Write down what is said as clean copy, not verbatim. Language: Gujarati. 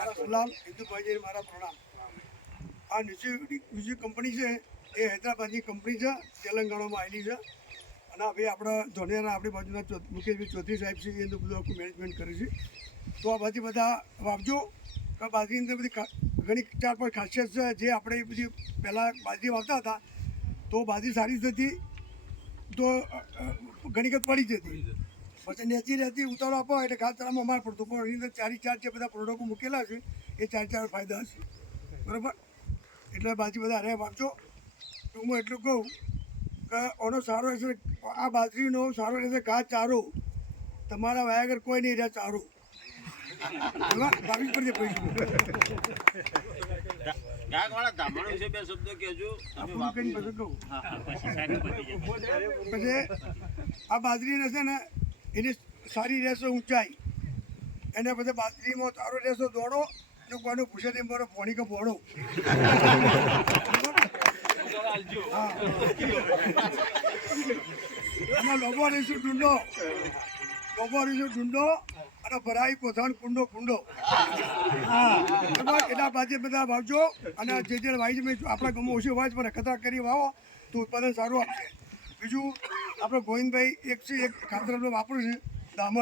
મારા સલામ, હિન્દુભાઈને મારા પ્રણામ. આ બીજી કંપની છે એ હૈદરાબાદની કંપની છે, તેલંગાણામાં આવેલી છે. અને હવે આપણા ધોનિયાના આપણી બાજુના મુકેશભાઈ ચૌધરી સાહેબ છે, એ બધું આખું મેનેજમેન્ટ કરે છે. તો આ બાજુ બધા વાવજો. બાજરીની અંદર બધી ઘણી 4-5 ખાસિયત છે જે આપણે બધી પહેલાં બાજરી વાવતા હતા તો બાજરી સારી થતી, તો ઘણી વખત પડી જતી, પછી નેચી રહેતી, ઉતારો આપો એટલે ઘાસચારામાં માર પડતું. પણ એની અંદર 4 જે બધા પ્રોડક્ટો મૂકેલા છે એ 4 ફાયદા છે, બરાબર. એટલે બાજરી બધા હારે વાપજો. તો હું એટલું કહું કે આનો સારો રહેશે, આ બાજરીનો સારો રહેશે ઘાસચારો. તમારા વાયા આગળ કોઈ નહીં રહે ચારો. પછી આ બાજરી છે ને એની સારી રહેશે ઊંચાઈ, એને પછી બાજરીમાં સારો રહેશો દોડો અને કોઈનું પૂછે નહીં મારો પોણી કે પોડો. એમાં લોબો રહીશું ઢૂંઢો અને ભરાઈ કોથાણ કુંડો એટલા બાજુ બધા વાવજો. અને જે વાવી છે આપણા ગામમાં ઓછી વાવ પણ કતરા કરી વાવો તો ઉત્પાદન સારું આપશે. બીજું આપણે ગોવિંદભાઈ એક ખાતર વાપરું છે દામણ.